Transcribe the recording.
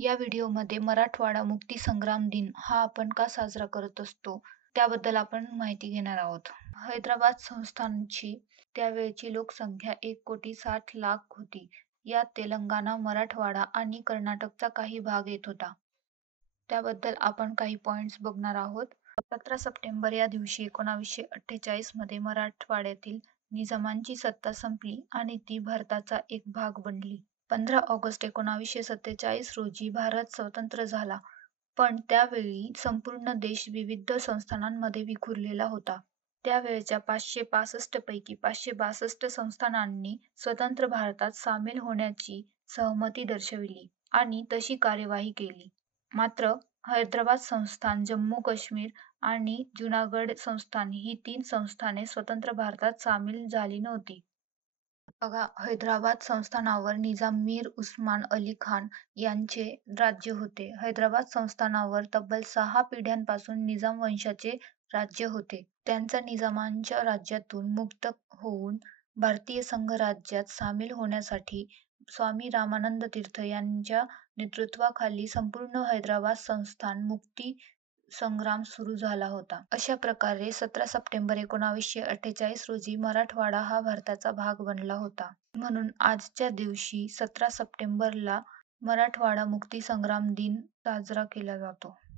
या व्हिडिओमध्ये मराठवाडा मुक्तीसंग्राम दिन हा आपण का साजरा करत असतो, त्याबद्दल आपण माहिती घेणार आहोत. हैदराबाद संस्थानची त्यावेळची लोकसंख्या 1,60,00,000 होती. यात तेलंगणा, मराठवाडा आणि कर्नाटकचा काही भाग येत होता. त्याबद्दल आपण काही पॉइंट्स बघणार आहोत. 17 सप्टेंबर या दिवशी 1948 मध्ये मराठवाड्यातील निजामांची सत्ता संपली आणि ती भारताचा एक भाग बनली. 15 ऑगस्ट 1947 रोजी भारत स्वतंत्र झाला, पण त्यावेळी संपूर्ण देश विविध संस्थानांमध्ये विखुरलेला होता. त्यावेळच्या 565 पैकी 562 संस्थानांनी स्वतंत्र भारतात सामील होण्याची सहमती दर्शविली आणि तशी कार्यवाही केली. मात्र हैदराबाद संस्थान, जम्मू काश्मीर आणि जुनागड संस्थान ही 3 संस्थाने स्वतंत्र भारतात सामील झाली नव्हती. बघा, हैदराबाद संस्थानावर निजाम मीर उस्मान अली खान यांचे राज्य होते. हैदराबाद संस्थानावर तब्बल 6 पिढ्यांपासून निजाम वंशाचे राज्य होते. त्यांचा निजामांच्या राज्यातून मुक्त होऊन भारतीय संघराज्यात सामील होण्यासाठी स्वामी रामानंद तीर्थ यांच्या नेतृत्वाखाली संपूर्ण हैदराबाद संस्थान मुक्ती संग्राम सुरू झाला होता. अशा प्रकारे 17 सप्टेंबर 1948 रोजी मराठवाडा हा भारताचा भाग बनला होता. म्हणून आजच्या दिवशी 17 सप्टेंबरला मराठवाडा मुक्तीसंग्राम दिन साजरा केला जातो.